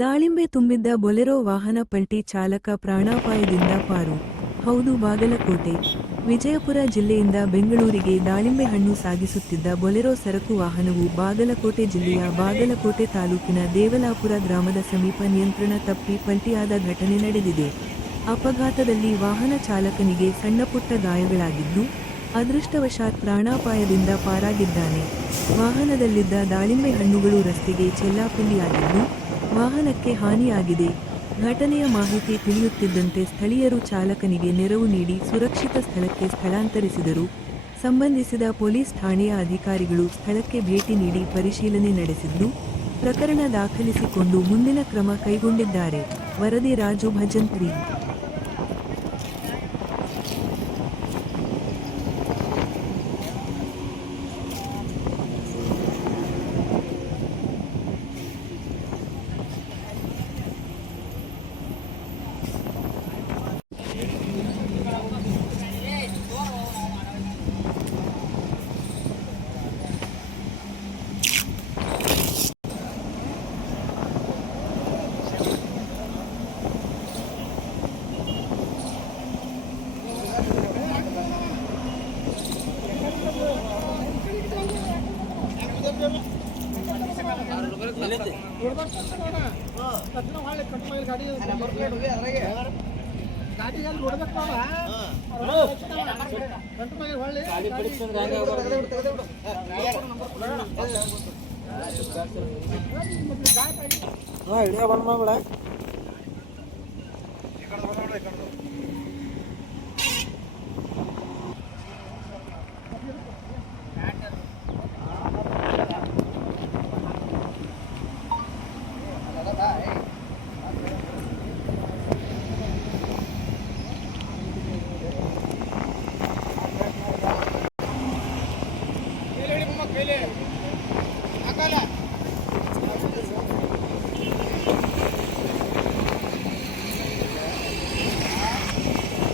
ದಾಳಿಂಬೆ ತುಂಬಿದ್ದ ಬೊಲೆರೋ ವಾಹನ ಪಲ್ಟಿ ಚಾಲಕ ಪ್ರಾಣಾಪಾಯದಿಂದ ಪಾರು. ಹೌದು, ಬಾಗಲಕೋಟೆ. ವಿಜಯಪುರ ಜಿಲ್ಲೆಯಿಂದ ಬೆಂಗಳೂರಿಗೆ ದಾಳಿಂಬೆ ಹಣ್ಣು ಸಾಗಿಸುತ್ತಿದ್ದ ಬೊಲೆರೋ ಸರಕು ವಾಹನವು ಬಾಗಲಕೋಟೆ ಜಿಲ್ಲೆಯ ಬಾಗಲಕೋಟೆ ತಾಲೂಕಿನ ದೇವಲಾಪುರ ಗ್ರಾಮದ ಸಮೀಪ ನಿಯಂತ್ರಣ ತಪ್ಪಿ ಪಲ್ಟಿಯಾದ ಘಟನೆ ನಡೆದಿದೆ. ಅಪಘಾತದಲ್ಲಿ ವಾಹನ ಚಾಲಕನಿಗೆ ಸಣ್ಣಪುಟ್ಟ ಗಾಯಗಳಾಗಿದ್ದು, ಅದೃಷ್ಟವಶಾತ್ ಪ್ರಾಣಾಪಾಯದಿಂದ ಪಾರಾಗಿದ್ದಾನೆ. ವಾಹನದಲ್ಲಿದ್ದ ದಾಳಿಂಬೆ ಹಣ್ಣುಗಳು ರಸ್ತೆಗೆ ಚೆಲ್ಲಾಪಿಲ್ಲಿಯಾಗಿದ್ದು, ವಾಹನಕ್ಕೆ ಹಾನಿಯಾಗಿದೆ. ಘಟನೆಯ ಮಾಹಿತಿ ತಿಳಿಯುತ್ತಿದ್ದಂತೆ ಸ್ಥಳೀಯರು ಚಾಲಕನಿಗೆ ನೆರವು ನೀಡಿ ಸುರಕ್ಷಿತ ಸ್ಥಳಕ್ಕೆ ಸ್ಥಳಾಂತರಿಸಿದರು. ಸಂಬಂಧಿಸಿದ ಪೊಲೀಸ್ ಠಾಣೆಯ ಅಧಿಕಾರಿಗಳು ಸ್ಥಳಕ್ಕೆ ಭೇಟಿ ನೀಡಿ ಪರಿಶೀಲನೆ ನಡೆಸಿದ್ದು, ಪ್ರಕರಣ ದಾಖಲಿಸಿಕೊಂಡು ಮುಂದಿನ ಕ್ರಮ ಕೈಗೊಂಡಿದ್ದಾರೆ. ವರದಿ ರಾಜು ಭಜಂತ್ರಿ. ಐಡಿಯಾ ಬಂದ್ ಮಾಡ್ಬೇಡ.